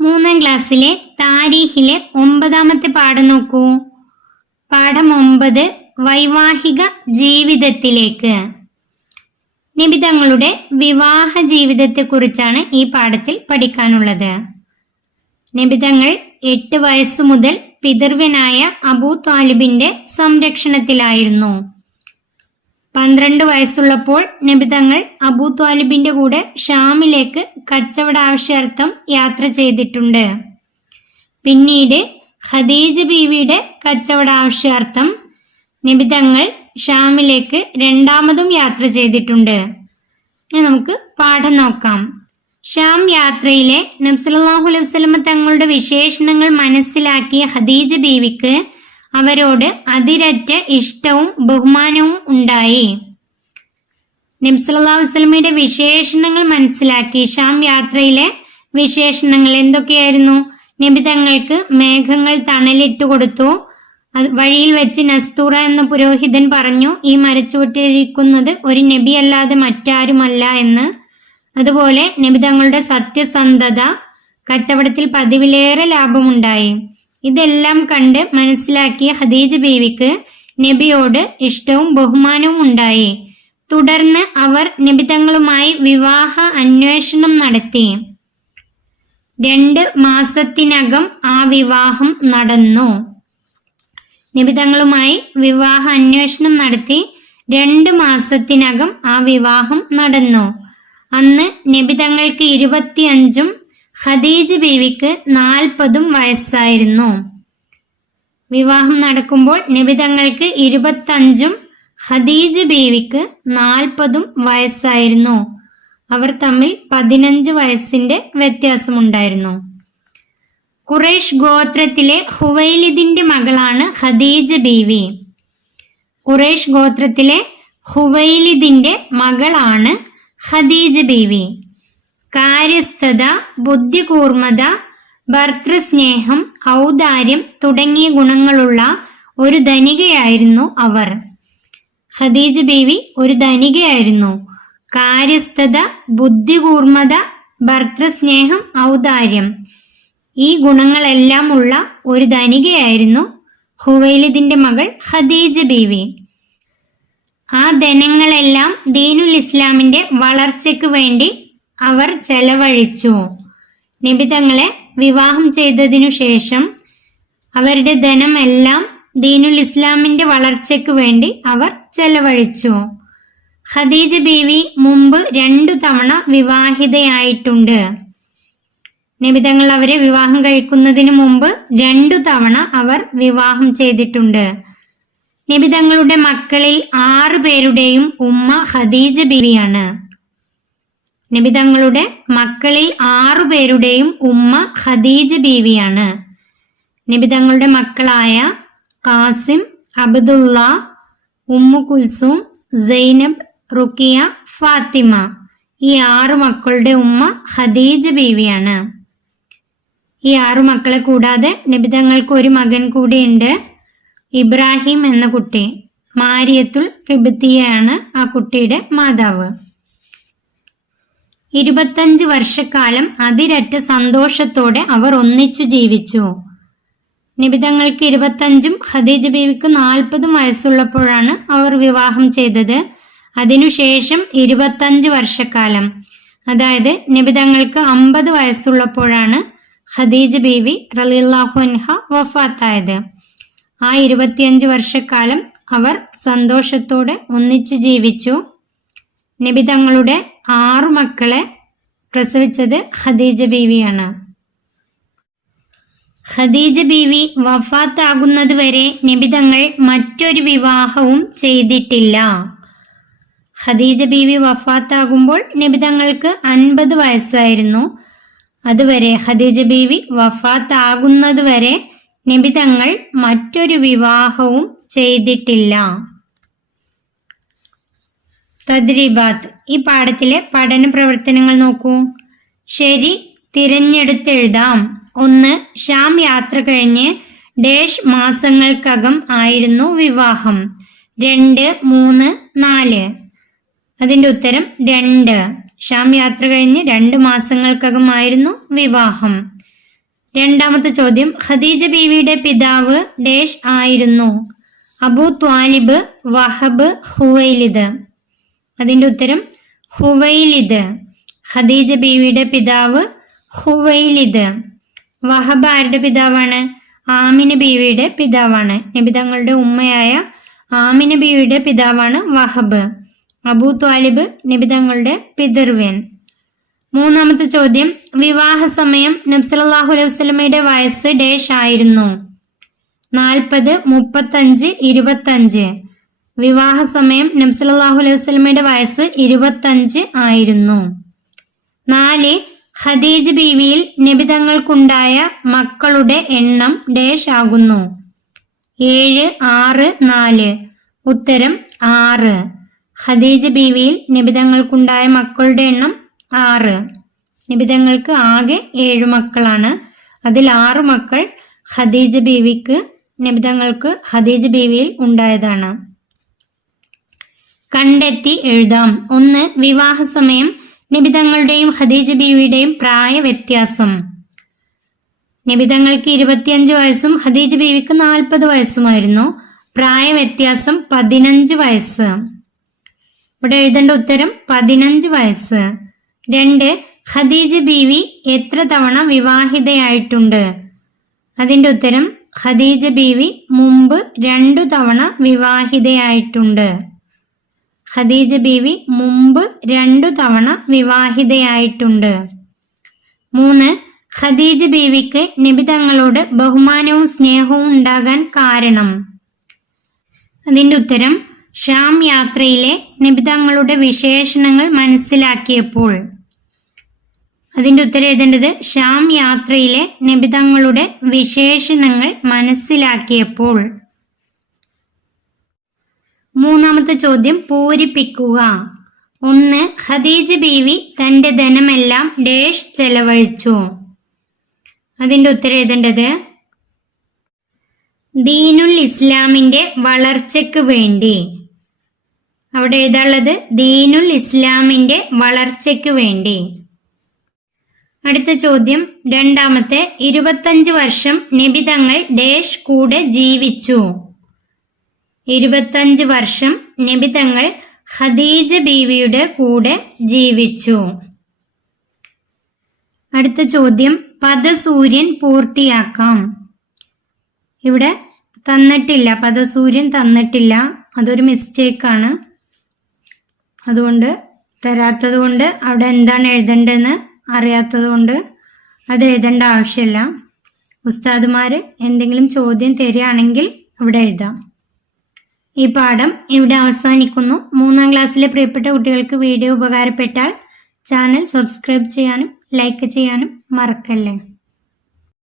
മൂന്നാം ക്ലാസ്സിലെ താരീഖിലെ 9ാമത്തെ പാഠം നോക്കൂ. പാഠം 9 വൈവാഹിക ജീവിതത്തിലേക്ക്. നബി തങ്ങളുടെ വിവാഹ ജീവിതത്തെക്കുറിച്ചാണ് ഈ പാഠത്തിൽ പഠിക്കാനുള്ളത്. നബി തങ്ങൾ 8 വയസ്സു മുതൽ പിതൃവ്യനായ അബൂ ത്വാലിബിന്റെ സംരക്ഷണത്തിലായിരുന്നു. 12 വയസ്സുള്ളപ്പോൾ നബി തങ്ങൾ അബൂ ത്വാലിബിന്റെ കൂടെ ഷാമിലേക്ക് കച്ചവട ആവശ്യാർത്ഥം യാത്ര ചെയ്തിട്ടുണ്ട്. പിന്നീട് ഖദീജ ബീവിയുടെ കച്ചവട ആവശ്യാർത്ഥം നബി തങ്ങൾ ഷാമിലേക്ക് രണ്ടാമതും യാത്ര ചെയ്തിട്ടുണ്ട്. ഇനി നമുക്ക് പാഠം നോക്കാം. ഷാം യാത്രയിലെ നബി സല്ലല്ലാഹു അലൈഹി വസല്ലം തങ്ങളുടെ വിശേഷണങ്ങൾ മനസ്സിലാക്കിയ ഖദീജ ബീവിക്ക് അവരോട് അതിരറ്റ ഇഷ്ടവും ബഹുമാനവും ഉണ്ടായി. നബി സല്ലല്ലാഹു അലൈഹി വസല്ലമയുടെ വിശേഷണങ്ങൾ മനസ്സിലാക്കി. ഷാം യാത്രയിലെ വിശേഷണങ്ങൾ എന്തൊക്കെയായിരുന്നു? നബി തങ്ങൾക്ക് മേഘങ്ങൾ തണലിട്ട് കൊടുത്തു. വഴിയിൽ വെച്ച് നസ്തൂറ എന്ന പുരോഹിതൻ പറഞ്ഞു, ഈ മരച്ചുവട്ടിലിരിക്കുന്നത് ഒരു നബി അല്ലാതെ മറ്റാരുമല്ല എന്ന്. അതുപോലെ നബി തങ്ങളുടെ സത്യസന്ധത, കച്ചവടത്തിൽ പതിവിലേറെ ലാഭമുണ്ടായി. ഇതെല്ലാം കണ്ട് മനസ്സിലാക്കിയ ഖദീജ ബീവിക്ക് നബിയോട് ഇഷ്ടവും ബഹുമാനവും ഉണ്ടായി. തുടർന്ന് അവർ നബി തങ്ങളുമായി വിവാഹ അന്വേഷണം നടത്തി. 2 മാസത്തിനകം ആ വിവാഹം നടന്നു. നബി തങ്ങളുമായി വിവാഹ അന്വേഷണം നടത്തി 2 മാസത്തിനകം ആ വിവാഹം നടന്നു. അന്ന് നബി തങ്ങൾക്ക് 25ഉം ഖദീജ ബീവിക്ക് 40ഉം വയസ്സായിരുന്നു. വിവാഹം നടക്കുമ്പോൾ നബി തങ്ങൾക്ക് 25ഉം ഖദീജ ബീവിക്ക് 40ഉം വയസ്സായിരുന്നു. അവർ തമ്മിൽ 15 വയസ്സിന്റെ വ്യത്യാസമുണ്ടായിരുന്നു. ഖുറൈഷ് ഗോത്രത്തിലെ ഹുവൈലിദിന്റെ മകളാണ് ഖദീജ ബീവി. ഖുറൈഷ് ഗോത്രത്തിലെ ഹുവൈലിദിന്റെ മകളാണ് ഖദീജ ബീവി. കാര്യസ്ഥത, ബുദ്ധികൂർമ്മത, ഭർതൃസ്നേഹം, ഔദാര്യം തുടങ്ങിയ ഗുണങ്ങളുള്ള ഒരു ധനികയായിരുന്നു അവർ. ഖദീജ ബീവി ഒരു ധനികയായിരുന്നു. കാര്യസ്ഥത, ബുദ്ധികൂർമ്മത, ഭർതൃസ്നേഹം, ഔദാര്യം, ഈ ഗുണങ്ങളെല്ലാം ഉള്ള ഒരു ധനികയായിരുന്നു ഹുവൈലിദിന്റെ മകൾ ഖദീജ ബീവി. ആ ധനങ്ങളെല്ലാം ദീനുൽ ഇസ്ലാമിന്റെ വളർച്ചയ്ക്ക് വേണ്ടി അവർ ചെലവഴിച്ചു. നബി തങ്ങളെ വിവാഹം ചെയ്തതിനു ശേഷം അവരുടെ ധനമെല്ലാം ദീനുൽ ഇസ്ലാമിന്റെ വളർച്ചയ്ക്ക് വേണ്ടി അവർ ചെലവഴിച്ചു. ഖദീജ ബീവി മുമ്പ് 2 തവണ വിവാഹിതയായിട്ടുണ്ട്. നബി തങ്ങൾ അവരെ വിവാഹം കഴിക്കുന്നതിന് മുമ്പ് 2 തവണ അവർ വിവാഹം ചെയ്തിട്ടുണ്ട്. നബി തങ്ങളുടെ മക്കളിൽ 6 പേരുടെയും ഉമ്മ ഖദീജ ബീവിയാണ്. നബി തങ്ങളുടെ മക്കളിൽ 6 പേരുടെയും ഉമ്മ ഖദീജ ബീവിയാണ്. നബി തങ്ങളുടെ മക്കളായ ഖാസിം, അബ്ദുള്ള, ഉമ്മു കുൽസൂം, സൈനബ്, റുക്കിയ, ഫാത്തിമ, ഈ 6 മക്കളുടെ ഉമ്മ ഖദീജ ബീവിയാണ്. ഈ 6 മക്കളെ കൂടാതെ നബി തങ്ങൾക്ക് ഒരു മകൻ കൂടിയുണ്ട്, ഇബ്രാഹിം എന്ന കുട്ടി. മാരിയത്തുൽ ഖിബ്തിയാണ് ആ കുട്ടിയുടെ മാതാവ്. 25 വർഷക്കാലം അതിരറ്റ സന്തോഷത്തോടെ അവർ ഒന്നിച്ചു ജീവിച്ചു. നബി തങ്ങൾക്ക് 25ഉം ഖദീജ ബീവിക്ക് 40ഉം വയസ്സുള്ളപ്പോഴാണ് അവർ വിവാഹം ചെയ്തത്. അതിനുശേഷം 25 വർഷക്കാലം, അതായത് നബി തങ്ങൾക്ക് 50 വയസ്സുള്ളപ്പോഴാണ് ഖദീജ ബീവി റളിയല്ലാഹു അൻഹ വഫാത്തായത്. ആ 25 വർഷക്കാലം അവർ സന്തോഷത്തോടെ ഒന്നിച്ചു ജീവിച്ചു. നബി തങ്ങളുടെ 6 മക്കളെ പ്രസവിച്ചത് ഖദീജ ബീവിയാണ്. ഖദീജ ബീവി വഫാത്താകുന്നത് വരെ നബി തങ്ങൾ മറ്റൊരു വിവാഹവും ചെയ്തിട്ടില്ല. ഖദീജ ബീവി വഫാത്താകുമ്പോൾ നബി തങ്ങൾക്ക് 50 വയസ്സായിരുന്നു. അതുവരെ ഖദീജ ബീവി വഫാത്താകുന്നത് വരെ നബി തങ്ങൾ മറ്റൊരു വിവാഹവും ചെയ്തിട്ടില്ല. തദ്രീബാത്ത്, ഈ പാഠത്തിലെ പഠന പ്രവർത്തനങ്ങൾ നോക്കൂ. ശരി തിരഞ്ഞെടുത്തെഴുതാം. 1. ഷാം യാത്ര കഴിഞ്ഞ് ഡേഷ് മാസങ്ങൾക്കകം ആയിരുന്നു വിവാഹം. 2, 3, 4. അതിന്റെ ഉത്തരം 2. ഷാം യാത്ര കഴിഞ്ഞ് 2 മാസങ്ങൾക്കകമായിരുന്നു വിവാഹം. രണ്ടാമത്തെ ചോദ്യം, ഖദീജ ബീവിയുടെ പിതാവ് ഡേഷ് ആയിരുന്നു? അബൂ ത്വാലിബ്, വഹബ്, ഹുവൈലിദ്. അതിന്റെ ഉത്തരം ഹുവൈലിദ്. ഖദീജ ബീവിയുടെ പിതാവ് ഹുവൈലിദ്. വഹബ് ആരുടെ പിതാവാണ്? ആമിന ബീവിയുടെ പിതാവാണ്. നബി തങ്ങളുടെ ഉമ്മയായ ആമിന ബീവിയുടെ പിതാവാണ് വഹബ്. അബൂ ത്വാലിബ് നബി തങ്ങളുടെ പിതൃവ്യൻ. മൂന്നാമത്തെ ചോദ്യം, വിവാഹ സമയം നബി സല്ലല്ലാഹു അലൈഹി വസല്ലമയുടെ വയസ്സ് ഡേഷ് ആയിരുന്നു? 40, 35, 25. വിവാഹ സമയം നബി സല്ലല്ലാഹു അലൈഹി വസല്ലമയുടെ വയസ്സ് 25 ആയിരുന്നു. 4. ഖദീജ ബീവിയിൽ നബി തങ്ങൾക്കുണ്ടായ മക്കളുടെ എണ്ണം ഡേഷ് ആകുന്നു? 7, 6, 4. ഉത്തരം 6. ഖദീജ ബീവിയിൽ നബി തങ്ങൾക്കുണ്ടായ മക്കളുടെ എണ്ണം 6. നബി തങ്ങൾക്ക് ആകെ 7 മക്കളാണ്. അതിൽ 6 മക്കൾ ഖദീജ ബീവിക്ക് നബി തങ്ങൾക്ക് ഖദീജ ബീവിയിൽ ഉണ്ടായതാണ്. കണ്ടെത്തി എഴുതാം. 1. വിവാഹ സമയം നബി തങ്ങളുടെയും ഖദീജ ബീവിയുടെയും പ്രായ വ്യത്യാസം. നബി തങ്ങൾക്ക് 25 വയസ്സും ഖദീജ ബീവിക്ക് 40 വയസ്സുമായിരുന്നു. പ്രായ വ്യത്യാസം 15 വയസ്സ്. ഇവിടെ എഴുതേണ്ട ഉത്തരം 15 വയസ്സ്. 2. ഖദീജ ബീവി എത്ര തവണ വിവാഹിതയായിട്ടുണ്ട്? അതിന്റെ ഉത്തരം ഖദീജ ബീവി മുമ്പ് 2 തവണ വിവാഹിതയായിട്ടുണ്ട്. ഖദീജ ബീവി മുമ്പ് 2 തവണ വിവാഹിതയായിട്ടുണ്ട്. 3. ഖദീജ ബീവിക്ക് നബി തങ്ങളോട് ബഹുമാനവും സ്നേഹവും ഉണ്ടാകാൻ കാരണം. അതിന്റെ ഉത്തരം ഷാം യാത്രയിലെ നബി തങ്ങളുടെ വിശേഷണങ്ങൾ മനസ്സിലാക്കിയപ്പോൾ. അതിന്റെ ഉത്തരം എഴുതേണ്ടത് ഷാം യാത്രയിലെ നബി തങ്ങളുടെ വിശേഷണങ്ങൾ മനസ്സിലാക്കിയപ്പോൾ. മൂന്നാമത്തെ ചോദ്യം പൂരിപ്പിക്കുക. 1. ഖദീജ ബീവി തന്റെ ധനമെല്ലാം ഡേഷ് ചെലവഴിച്ചു? അതിന്റെ ഉത്തരം എഴുതേണ്ടത് ദീനുൽ ഇസ്ലാമിന്റെ വളർച്ചയ്ക്ക് വേണ്ടി. അവിടെ എഴുതാനുള്ളത് ദീനുൽ ഇസ്ലാമിന്റെ വളർച്ചയ്ക്ക് വേണ്ടി. അടുത്ത ചോദ്യം, രണ്ടാമത്തെ, 25 വർഷം നബി തങ്ങൾ ഡേഷ് കൂടെ ജീവിച്ചു? 25 വർഷം നബി തങ്ങൾ ഖദീജ ബീവിയുടെ കൂടെ ജീവിച്ചു. അടുത്ത ചോദ്യം, പദസൂര്യൻ പൂർത്തിയാക്കാം. ഇവിടെ തന്നിട്ടില്ല, പദസൂര്യൻ തന്നിട്ടില്ല. അതൊരു മിസ്റ്റേക്കാണ്. അതുകൊണ്ട് തരാത്തത് കൊണ്ട് അവിടെ എന്താണ് എഴുതേണ്ടതെന്ന് അറിയാത്തത് കൊണ്ട് അത് എഴുതേണ്ട ആവശ്യമില്ല. ഉസ്താദുമാര് എന്തെങ്കിലും ചോദ്യം തരികയാണെങ്കിൽ ഇവിടെ എഴുതാം. ഈ പാഠം ഇവിടെ അവസാനിക്കുന്നു. 3ാം ക്ലാസ്സിലെ പ്രിയപ്പെട്ട കുട്ടികൾക്ക് വീഡിയോ ഉപകാരപ്പെട്ടാൽ ചാനൽ സബ്സ്ക്രൈബ് ചെയ്യാനും ലൈക്ക് ചെയ്യാനും മറക്കല്ലേ.